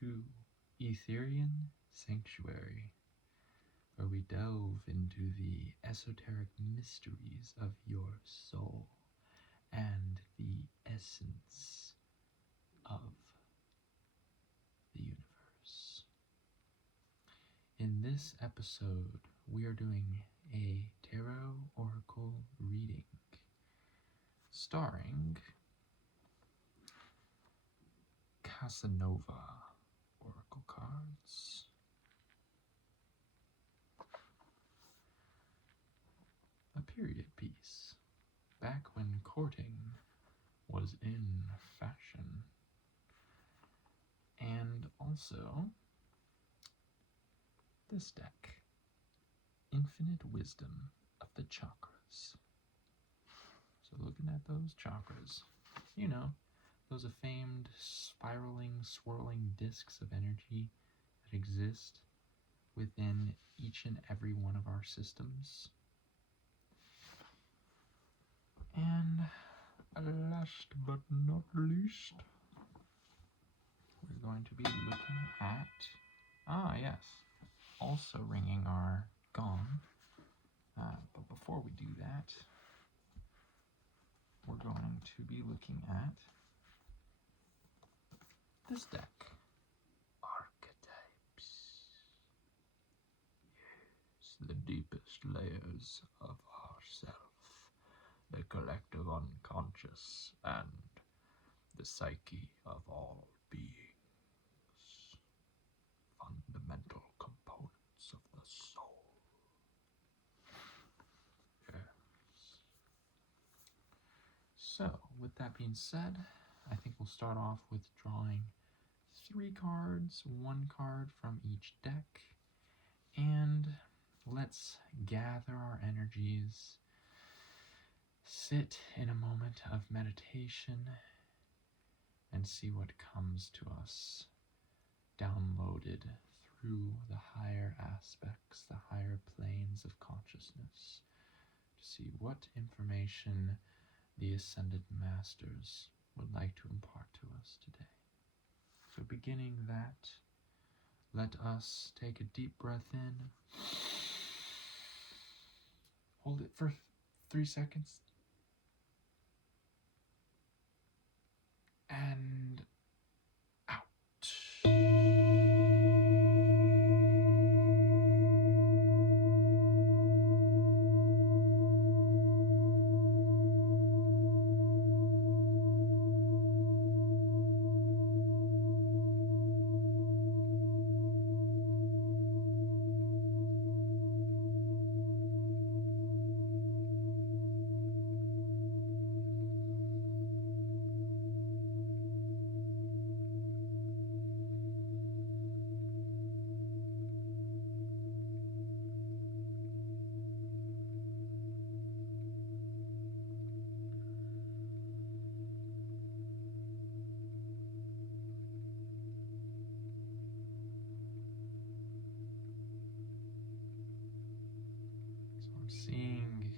to Etherian Sanctuary, where we delve into the esoteric mysteries of your soul and the essence of the universe. In this episode, we are doing a tarot oracle reading starring Casanova oracle cards. A period piece, back when courting was in fashion. And also, this deck, Infinite Wisdom of the Chakras. So looking at those chakras, you know, those famed spiraling, swirling discs of energy that exist within each and every one of our systems. And last but not least, we're going to be looking at, yes, also ringing our gong. But before we do that, we're going to be looking at this deck. Archetypes. Yes, the deepest layers of ourself, the collective unconscious, and the psyche of all beings. Fundamental components of the soul. Yes. So, with that being said, I think we'll start off with drawing 3 cards, 1 card from each deck, and let's gather our energies, sit in a moment of meditation, and see what comes to us downloaded through the higher aspects, the higher planes of consciousness, to see what information the Ascended Masters would like to impart to us today. So beginning that, let us take a deep breath in, hold it for 3 seconds, and out. Seeing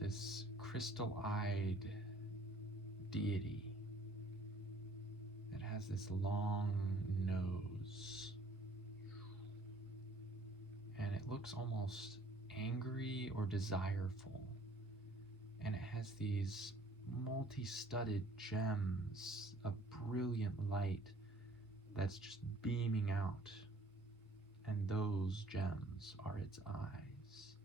this crystal-eyed deity that has this long nose, and it looks almost angry or desireful, and it has these multi-studded gems of brilliant light that's just beaming out, and those gems are its eyes.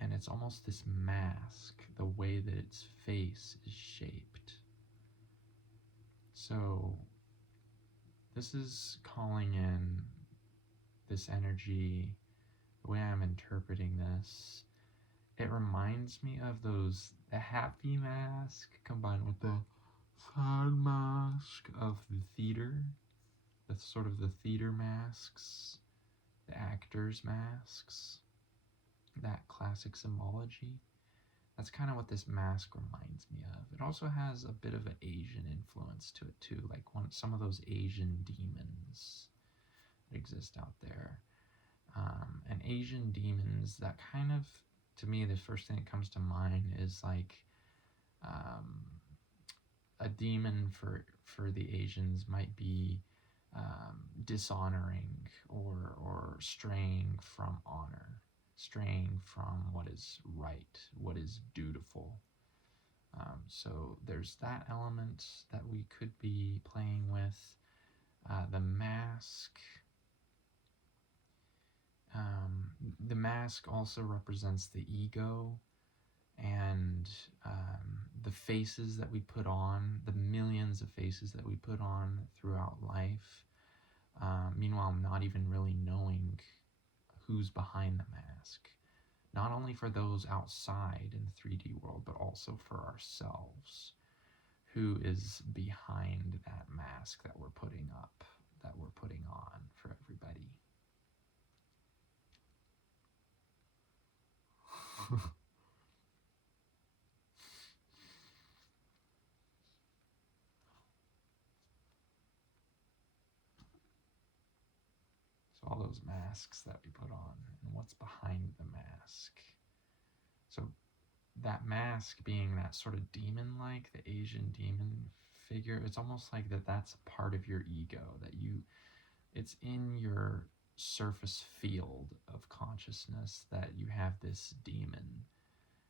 And it's almost this mask, the way that its face is shaped. So this is calling in this energy, the way I'm interpreting this. It reminds me of the happy mask combined with the sad mask of the theater. That's sort of the theater masks, the actors' masks, that classic symbology. That's kind of what this mask reminds me of. It also has a bit of an Asian influence to it too, like some of those Asian demons that exist out there. And Asian demons, that kind of, to me, the first thing that comes to mind is like a demon for the Asians might be dishonoring or straying from honor, straying from what is right, what is dutiful. So there's that element that we could be playing with. The mask. The mask also represents the ego and the faces that we put on, the millions of faces that we put on throughout life. Meanwhile, not even really knowing who's behind the mask. Not only for those outside in the 3D world, but also for ourselves. Who is behind that mask that we're putting up, that we're putting on for everybody? So all those masks that we put on and what's behind the mask. So that mask being that sort of demon-like, the Asian demon figure, it's almost like that's a part of your ego, that it's in your surface field of consciousness that you have this demon,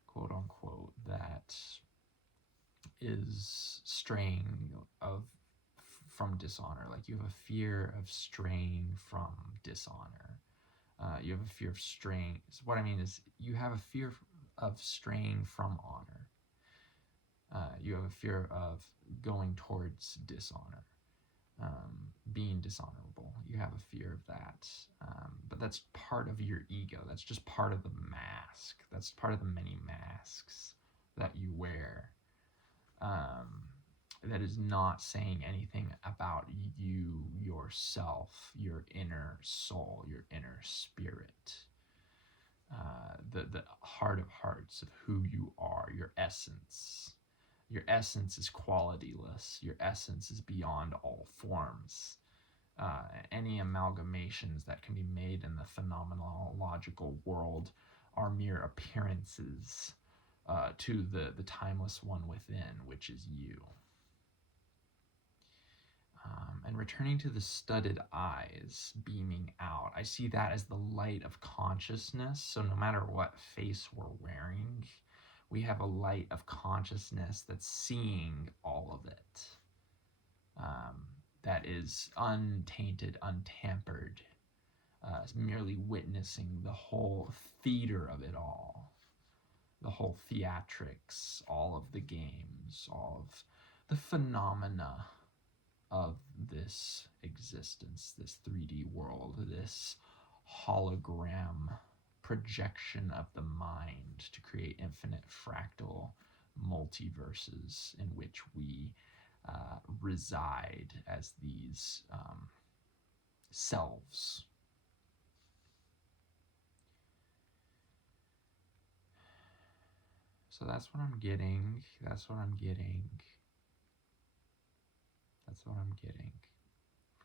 quote unquote, that is straying from dishonor. Like you have a fear of straying from dishonor. You have a fear of straying. So what I mean is you have a fear of straying from honor. You have a fear of going towards dishonor, being dishonorable. You have a fear of that. But that's part of your ego. That's just part of the mask. That's part of the many masks that you wear. That is not saying anything about you, yourself, your inner soul, your inner spirit, the heart of hearts of who you are, your essence. Your essence is qualityless. Your essence is beyond all forms. Any amalgamations that can be made in the phenomenological world are mere appearances to the timeless one within, which is you. And returning to the studded eyes beaming out, I see that as the light of consciousness. So no matter what face we're wearing, we have a light of consciousness that's seeing all of it. That is untainted, untampered, merely witnessing the whole theater of it all. The whole theatrics, all of the games, all of the phenomena of this existence, this 3D world, this hologram projection of the mind to create infinite fractal multiverses in which we reside as these selves. So that's what I'm getting. That's what I'm getting. That's what I'm getting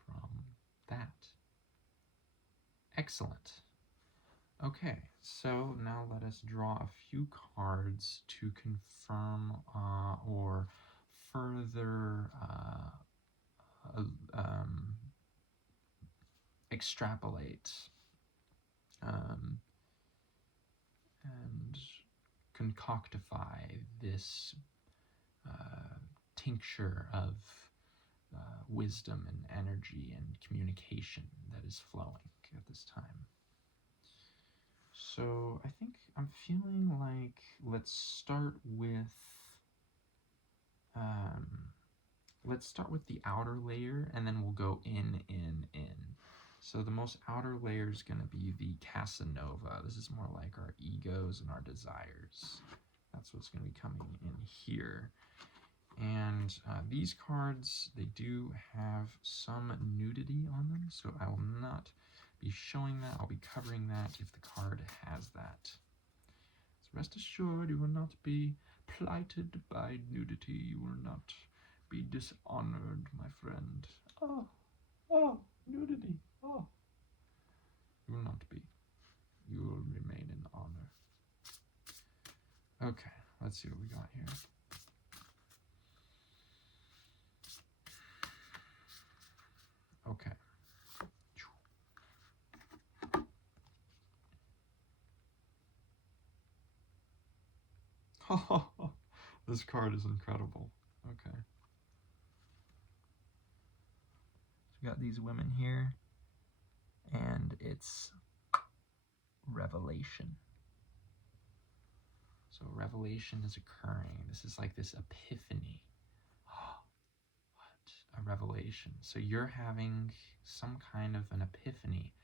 from that. Excellent. Okay, so now let us draw a few cards to confirm or further extrapolate and concoctify this tincture of wisdom and energy and communication that is flowing at this time. So I think I'm feeling like let's start with the outer layer, and then we'll go in. So the most outer layer is going to be the Casanova. This is more like our egos and our desires. That's what's going to be coming in here. And these cards, they do have some nudity on them, so I will not be showing that. I'll be covering that if the card has that. So rest assured, you will not be plighted by nudity. You will not be dishonored, my friend. Oh, nudity. Oh. You will not be. You will remain in honor. Okay, let's see what we got here. This card is incredible. Okay. So we got these women here, and it's revelation. So revelation is occurring. This is like this epiphany. What? A revelation. So you're having some kind of an epiphany.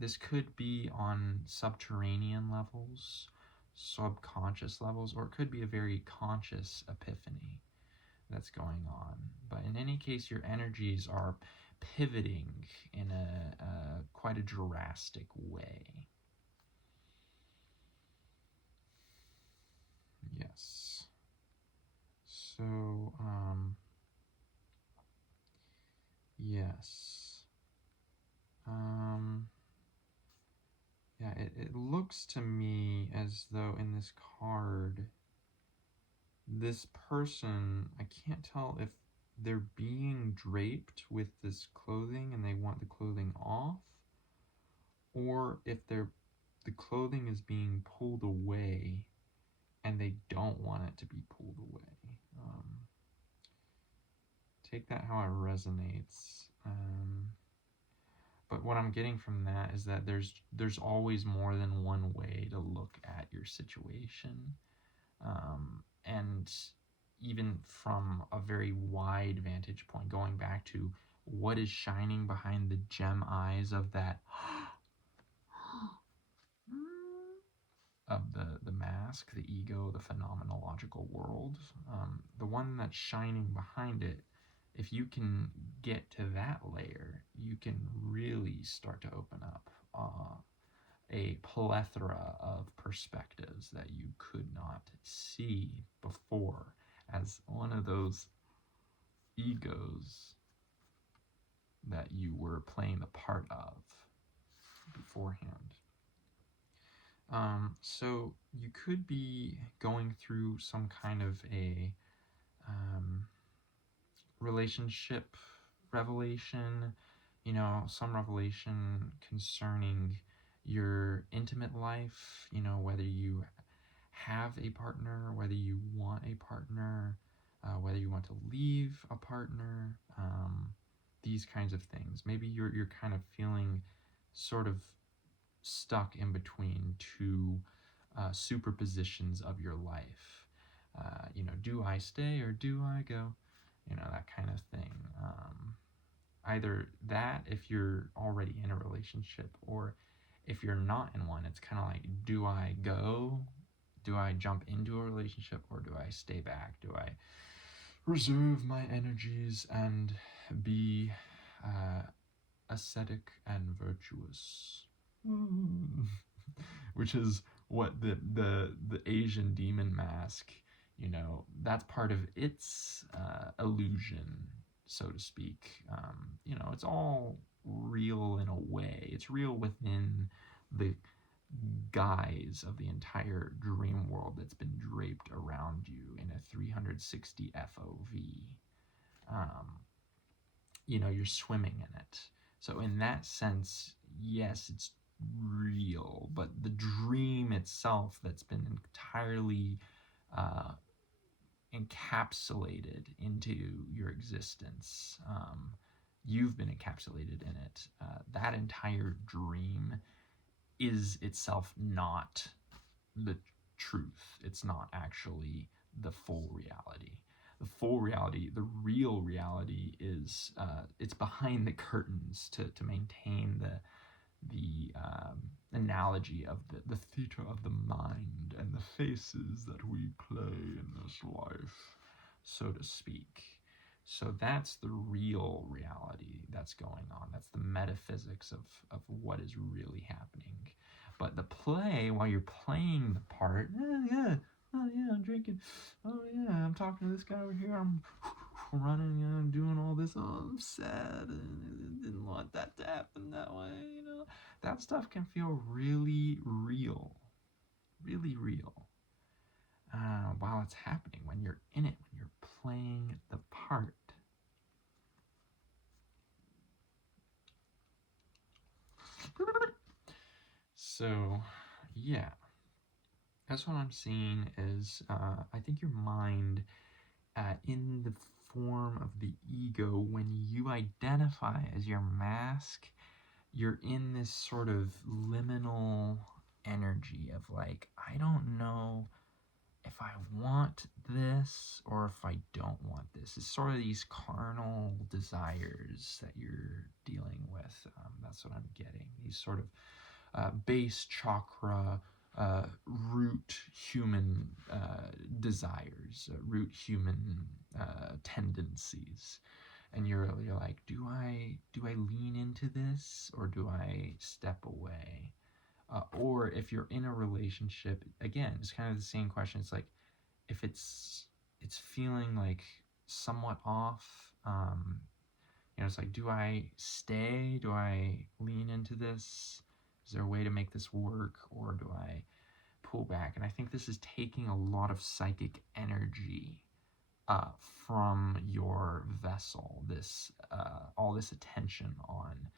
This could be on subterranean levels, subconscious levels, or it could be a very conscious epiphany that's going on. But in any case, your energies are pivoting in a quite a drastic way. Yes. So, yes. Yeah, it looks to me as though in this card, this person, I can't tell if they're being draped with this clothing and they want the clothing off, or if the clothing is being pulled away and they don't want it to be pulled away. Take that how it resonates. But what I'm getting from that is that there's always more than one way to look at your situation. And even from a very wide vantage point, going back to what is shining behind the gem eyes of that of the mask, the ego, the phenomenological world, the one that's shining behind it, if you can get to that layer, you can really start to open up a plethora of perspectives that you could not see before as one of those egos that you were playing the part of beforehand. So you could be going through some kind of a relationship revelation, some revelation concerning your intimate life, whether you have a partner, whether you want a partner, whether you want to leave a partner, these kinds of things. Maybe you're kind of feeling sort of stuck in between two superpositions of your life. Do I stay or do I go? That kind of thing. Either that if you're already in a relationship, or if you're not in one, it's kind of like, do I go? Do I jump into a relationship, or do I stay back? Do I reserve my energies and be ascetic and virtuous? Which is what the Asian demon mask, that's part of its illusion, so to speak. It's all real in a way. It's real within the guise of the entire dream world that's been draped around you in a 360 FOV. You're swimming in it. So in that sense, yes, it's real, but the dream itself that's been entirely encapsulated into your existence, you've been encapsulated in it. That entire dream is itself not the truth. It's not actually the full reality. The full reality, the real reality, is it's behind the curtains to maintain the analogy of the theater of the mind and the faces that we play in this life, so to speak. So that's the real reality that's going on. That's the metaphysics of what is really happening. But the play, while you're playing the part, I'm drinking, I'm talking to this guy over here, I'm running and doing all this, I'm sad, and I didn't want that to happen that way, that stuff can feel really real, really real, while it's happening, when you're in it, when you're playing the part. So, yeah. That's what I'm seeing is, I think your mind, in the form of the ego, when you identify as your mask, you're in this sort of liminal energy of like, I don't know if I want this or if I don't want this. It's sort of these carnal desires that you're dealing with. That's what I'm getting. These sort of base chakra, root human desires, root human tendencies. And you're like, do I lean into this or do I step away? Or if you're in a relationship, again, it's kind of the same question. It's like, if it's feeling like somewhat off, it's like, do I stay? Do I lean into this? Is there a way to make this work, or do I pull back? And I think this is taking a lot of psychic energy from your vessel. This all this attention on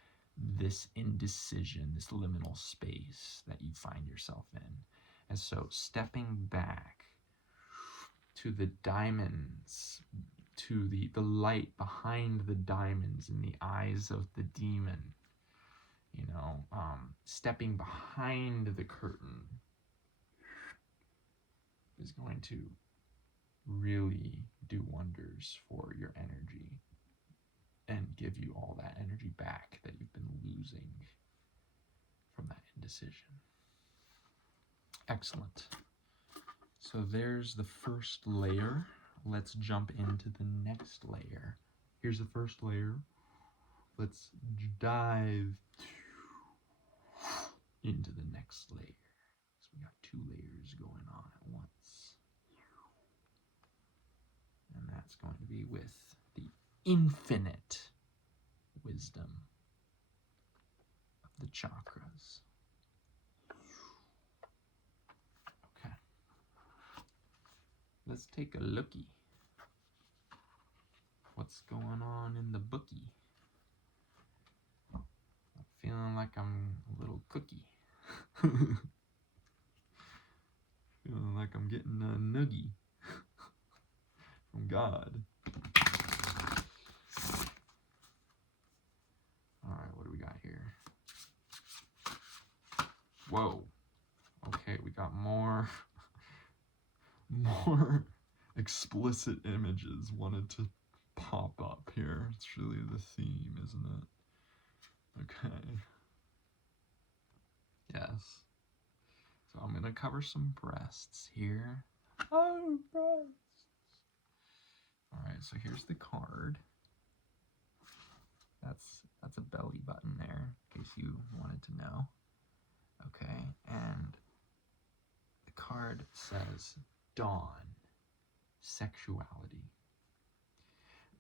this indecision, this liminal space that you find yourself in. And so stepping back to the diamonds, to the light behind the diamonds in the eyes of the demon, stepping behind the curtain is going to really do wonders for your energy and give you all that energy back that you've been losing from that indecision. Excellent. So there's the first layer. Let's jump into the next layer. Here's the first layer. Let's dive into the next layer. So we got 2 layers going on at once. And that's going to be with the infinite wisdom of the chakras. Okay. Let's take a lookie. What's going on in the bookie? I'm feeling like I'm a little cookie. Feeling like I'm getting a noogie from God. Alright, what do we got here? Whoa. Okay, we got more explicit images wanted to pop up here. It's really the theme, isn't it? Okay. Yes. So I'm gonna cover some breasts here. Oh, breasts. Alright, so here's the card. That's a belly button there, in case you wanted to know. Okay, and the card says Dawn, sexuality.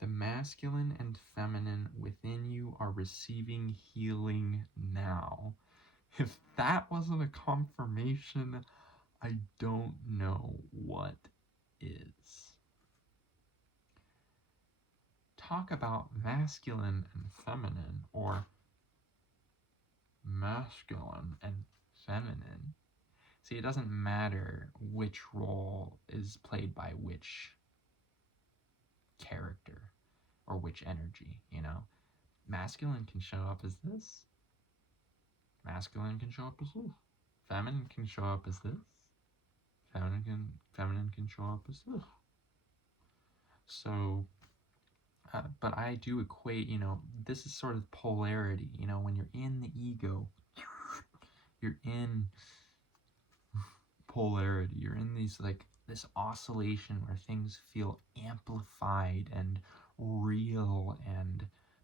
The masculine and feminine within you are receiving healing now. If that wasn't a confirmation, I don't know what is. Talk about masculine and feminine, or masculine and feminine. See, it doesn't matter which role is played by which character or which energy, Masculine can show up as this. Masculine can show up as this. Feminine can show up as this. Feminine can show up as this. So, but I do equate, this is sort of polarity, when you're in the ego, you're in polarity, you're in these, this oscillation where things feel amplified and real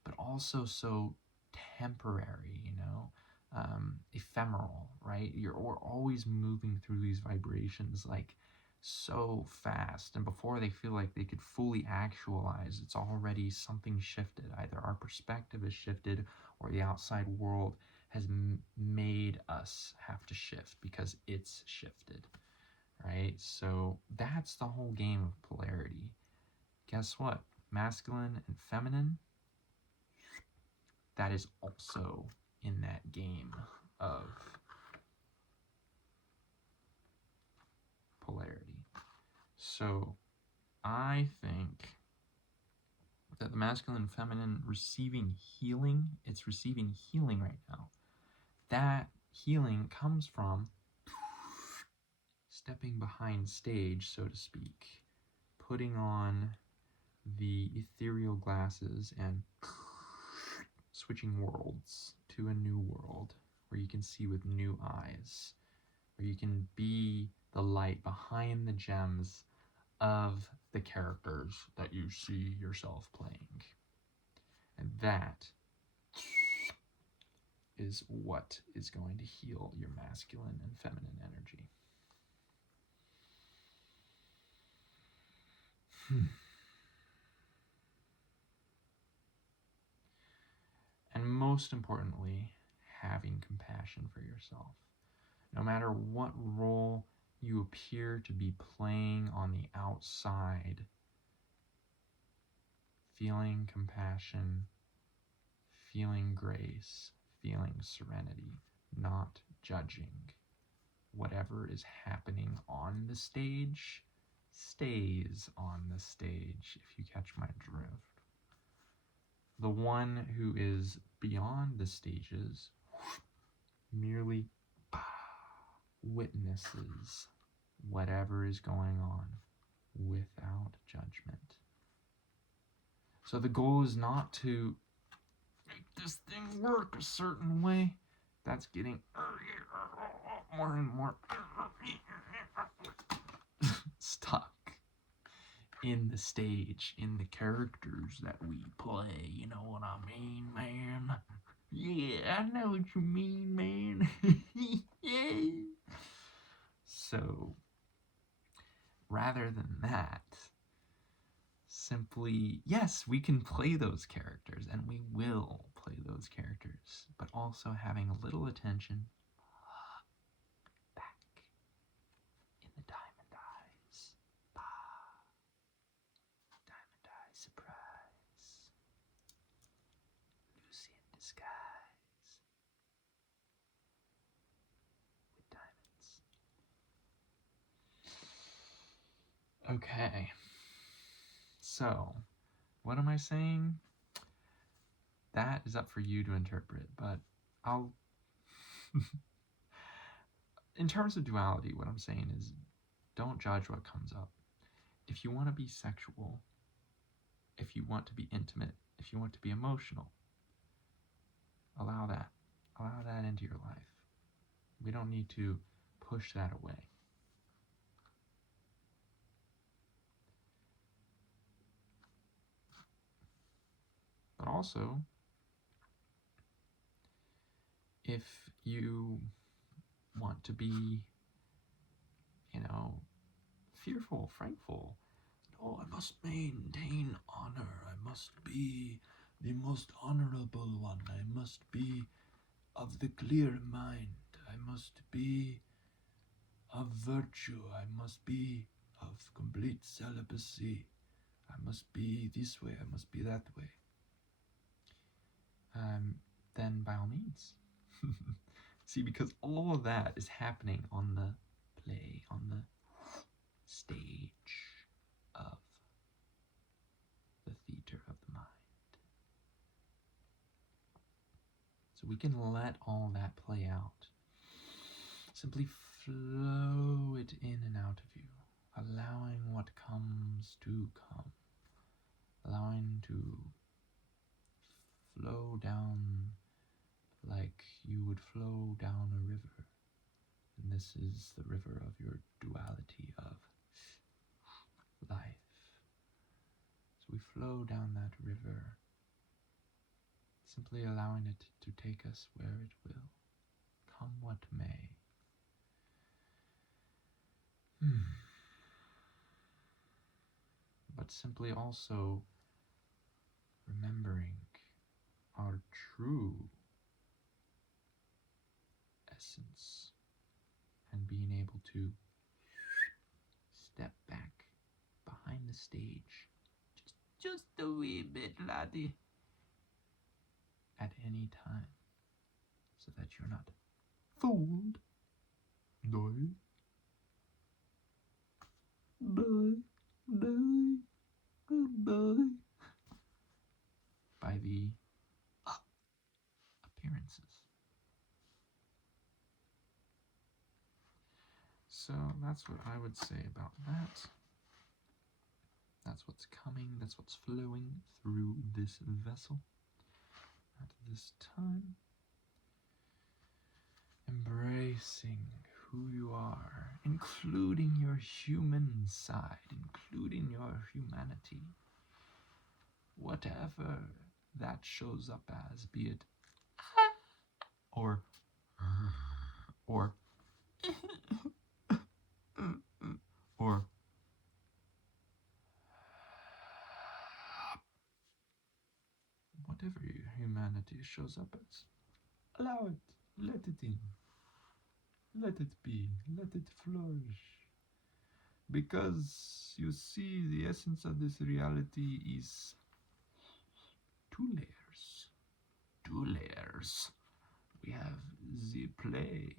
but also so temporary, ephemeral, right? We're always moving through these vibrations so fast, and before they feel like they could fully actualize, it's already something shifted. Either our perspective is shifted or the outside world has made us have to shift because it's shifted, right? So that's the whole game of polarity. Guess what? Masculine and feminine, that is also in that game of polarity. So I think that the masculine and feminine receiving healing, it's receiving healing right now. That healing comes from stepping behind stage, so to speak, putting on the ethereal glasses and switching worlds to a new world where you can see with new eyes, where you can be the light behind the gems of the characters that you see yourself playing. And that is what is going to heal your masculine and feminine energy. And most importantly, having compassion for yourself. No matter what role you appear to be playing on the outside, feeling compassion, feeling grace, feeling serenity, not judging. Whatever is happening on the stage stays on the stage, if you catch my drift. The one who is beyond the stages merely witnesses whatever is going on without judgment. So the goal is not to make this thing work a certain way. That's getting more and more stuck in the stage, in the characters that we play. You know what I mean, man? Yeah, I know what you mean, man. Yeah. So, rather than that, simply, yes, we can play those characters, and we will play those characters, but also having a little attention back in the diamond eyes. Diamond eye surprise. Lucy in disguise. With diamonds. Okay. So, what am I saying? That is up for you to interpret, but I'll... In terms of duality, what I'm saying is don't judge what comes up. If you want to be sexual, if you want to be intimate, if you want to be emotional, allow that. Allow that into your life. We don't need to push that away. But also, if you want to be, fearful, frightful, oh, I must maintain honor, I must be the most honorable one, I must be of the clear mind, I must be of virtue, I must be of complete celibacy, I must be this way, I must be that way, then by all means. See, because all of that is happening on the play, on the stage of the theater of the mind. So we can let all that play out. Simply flow it in and out of you, allowing what comes to come, allowing to flow down like you would flow down a river. And this is the river of your duality of life. So we flow down that river, simply allowing it to take us where it will, come what may. But simply also remembering our true essence and being able to step back behind the stage just a wee bit, laddie, at any time, so that you're not fooled. No. die, die, die, by the appearances. So that's what I would say about that. That's what's coming, that's what's flowing through this vessel at this time. Embracing who you are, including your human side, including your humanity. Whatever that shows up as, be it or or or whatever your humanity shows up as. Allow it, let it in, let it be, let it flourish. Because you see, the essence of this reality is two layers. Two layers. We have the play,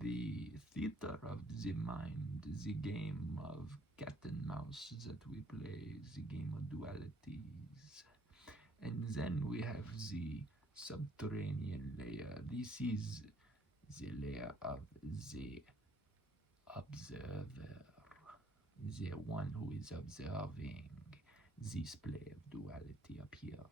the theater of the mind, the game of cat and mouse that we play, the game of dualities. And then we have the subterranean layer. This is the layer of the observer, the one who is observing this play of duality up here.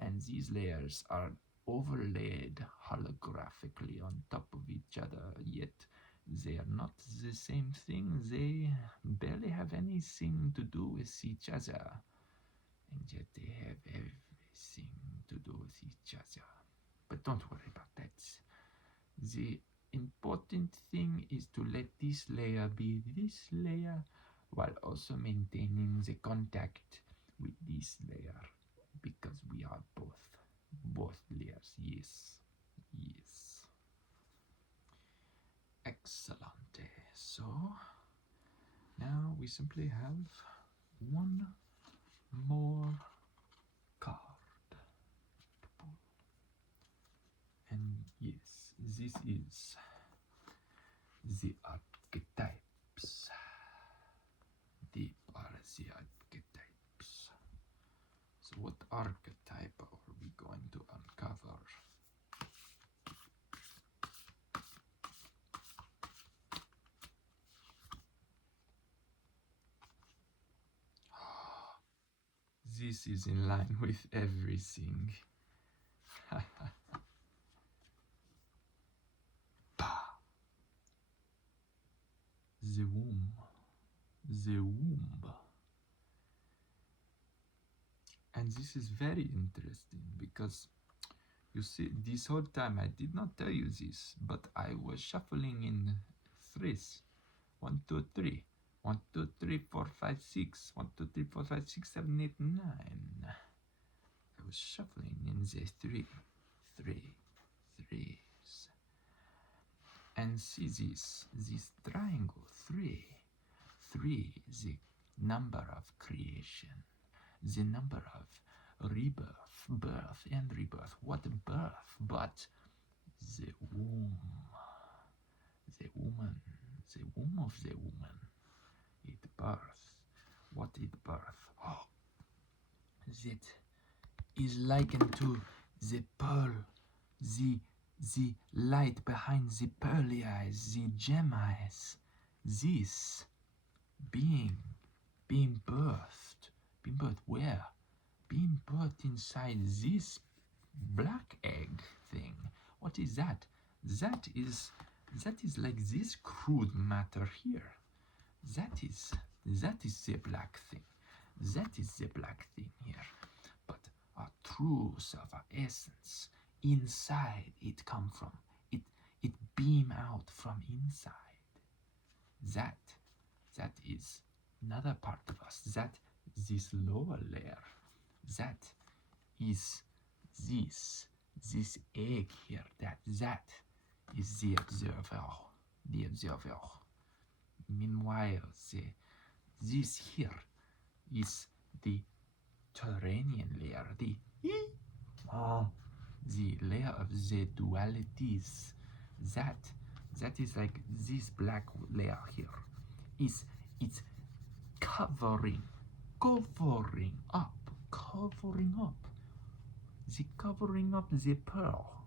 And these layers are overlaid holographically on top of each other, yet they are not the same thing. They barely have anything to do with each other, and yet they have everything to do with each other. But don't worry about that. The important thing is to let this layer be this layer while also maintaining the contact with this layer, because we are both layers. Yes, yes. Excellent. So now we simply have one more card to pull, and yes, this is the archetypes. Deep are the archetypes. So what archetype are we going to uncover? This is in line with everything. The womb. The womb. And this is very interesting because you see, this whole time I did not tell you this, but I was shuffling in threes. 1, 2, 3. 1, 2, 3, 4, 5, 6. 1, 2, 3, 4, 5, 6, 7, 8, 9. I was shuffling in the threes. And see this triangle, 3. 3, the number of creation, the number of rebirth, birth and rebirth. What birth but the womb, the woman, the womb of the woman. It birth. What it birth? Oh, that is likened to the pearl, the light behind the pearly eyes, the gem eyes. This being birthed where? Being birthed inside this black egg thing. What is that? That is like this crude matter here. That is the black thing. That is the black thing here. But our true self, our essence, inside it come from. It beam out from inside. That is another part of us. That this lower layer. That is this egg here. That is the observer. The observer. Meanwhile, this here is the terranean layer, the layer of the dualities. That is like this black layer here is It's covering up, covering up. The covering up the pearl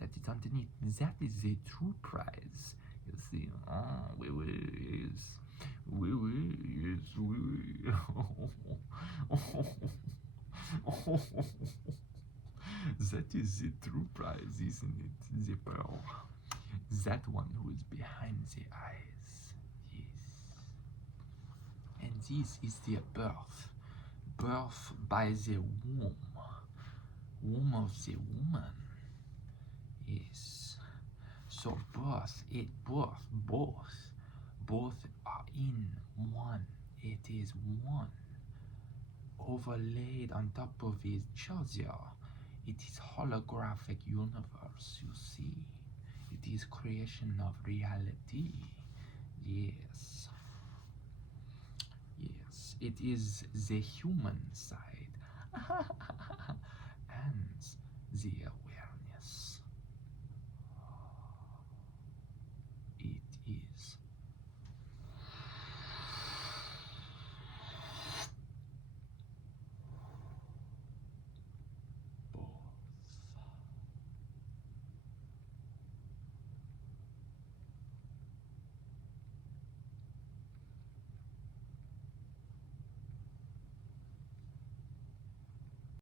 that is underneath. That is the true prize. You see, oh, oui, oui, yes, oui, oui, yes, oui, oui. That is the true prize, isn't it? The pearl. That one who is behind the eyes. Yes. And this is the birth. Birth by the womb of the woman. Yes. So both are in one. It is one, overlaid on top of each other. It is holographic universe, you see. It is creation of reality. Yes. Yes, it is the human side and the awareness. It is